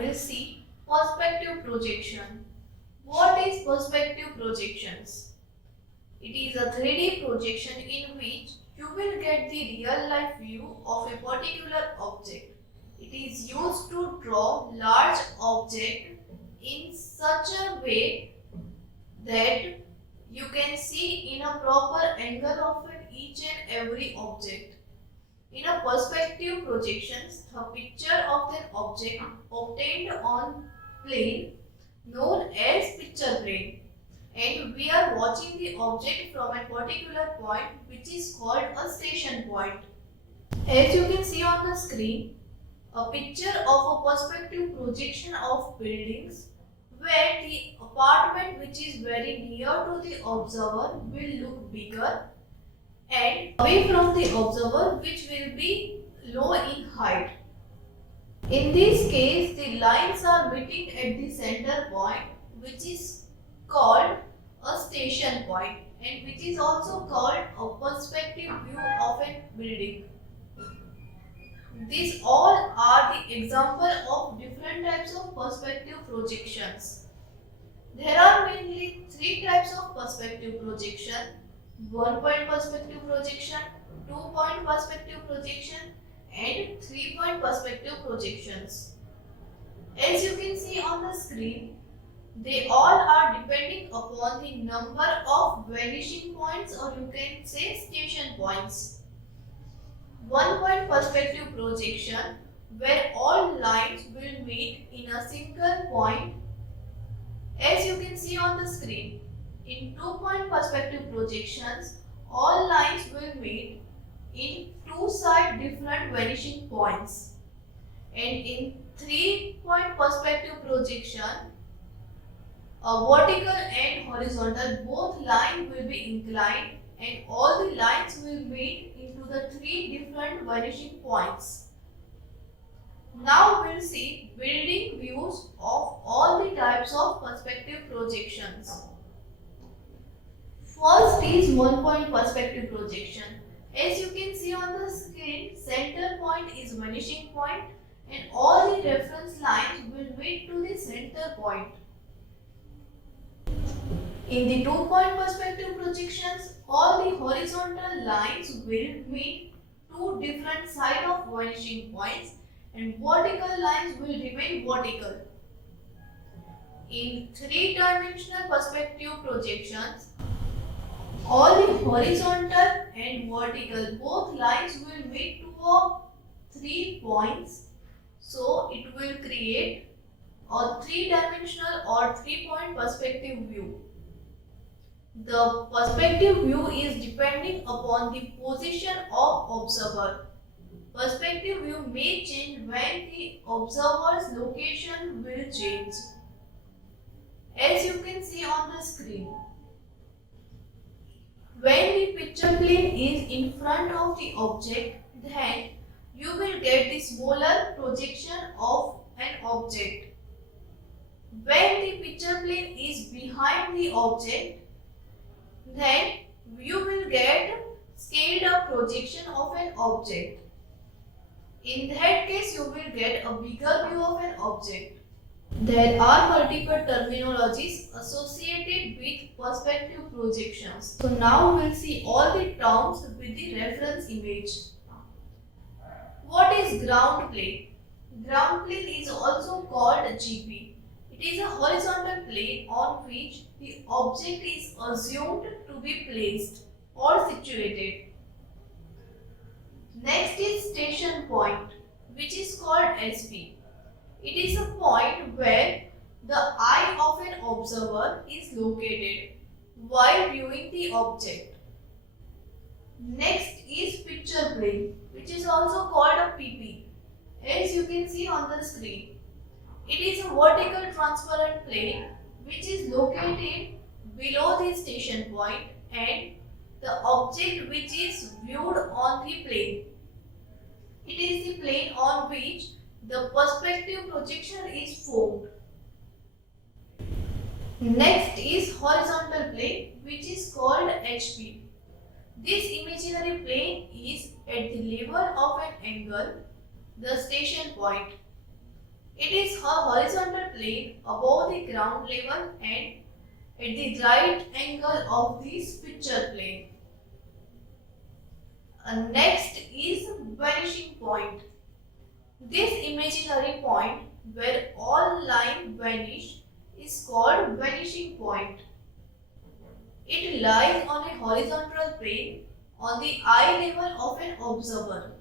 we'll see perspective projection. What is perspective projections? It is a 3D projection in which you will get the real life view of a particular object. It is used to draw large object in such a way that you can see in a proper angle of each and every object. In a perspective projections, the picture of an object obtained on plane known as picture plane, and we are watching the object from a particular point which is called a station point. As you can see on the screen, a picture of a perspective projection of buildings where the apartment which is very near to the observer will look bigger and away from the observer which will be low in height. In this case, the lines are meeting at the center point which is called a station point and which is also called a perspective view of a building. These all are the example of different types of perspective projections. There are mainly three types of perspective projection: 1-point perspective projection, 2-point perspective projection, and 3-point perspective projections. As you can see on the screen, they all are depending upon the number of vanishing points, or you can say station points. 1-point perspective projection, where all lines will meet in a single point, as you can see on the screen. In 2-point perspective projections, all lines will meet in two side different vanishing points. And in 3-point perspective projection, a vertical and horizontal, both lines will be inclined and all the lines will meet into the 3 different vanishing points. Now we'll see building views of all the types of perspective projections. First is 1-point perspective projection. As you can see on the screen, center point is vanishing point and all the reference lines will meet to the center point. In the 2-point perspective projections, all the horizontal lines will meet two different sides of vanishing points and vertical lines will remain vertical. In 3-dimensional perspective projections, all the horizontal and vertical both lines will meet to 3 points, so it will create a 3-dimensional or 3-point perspective view. The perspective view is depending upon the position of observer. Perspective view may change when the observer's location will change. As you can see on the screen, when the picture plane is in front of the object, then you will get the smaller projection of an object. When the picture plane is behind the object, then you will get scaled up projection of an object. In that case, you will get a bigger view of an object. There are multiple terminologies associated with perspective projections. So now we'll see all the terms with the reference image. What is ground plane? Ground plane is also called GP. It is a horizontal plane on which the object is assumed to be placed or situated. Next is station point, which is called SP. It is a point where the eye of an observer is located while viewing the object. Next is picture plane, which is also called a PP. As you can see on the screen, it is a vertical transparent plane which is located below the station point and the object which is viewed on the plane. It is the plane on which the perspective projection is formed. Next is horizontal plane, which is called HP. This imaginary plane is at the level of an angle, the station point. It is a horizontal plane above the ground level and at the right angle of this picture plane. Next is vanishing point. This imaginary point where all lines vanish is called vanishing point. It lies on a horizontal plane on the eye level of an observer.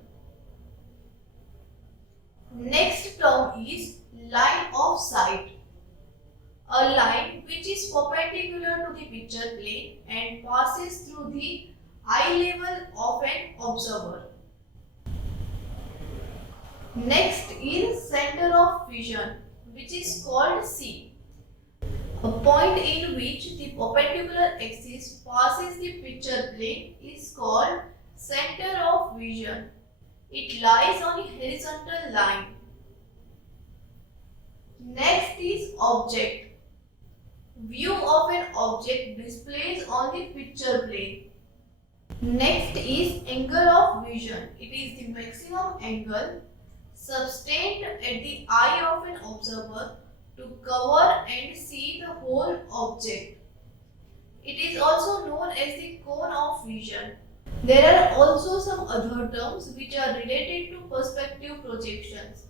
Next term is line of sight. A line which is perpendicular to the picture plane and passes through the eye level of an observer. Next is center of vision, which is called C. A point in which the perpendicular axis passes the picture plane is called center of vision. It lies on a horizontal line. Next is object. View of an object displayed on the picture plane. Next is angle of vision. It is the maximum angle sustained at the eye of an observer to cover and see the whole object. It is also known as the cone of vision. There are also some other terms which are related to perspective projections.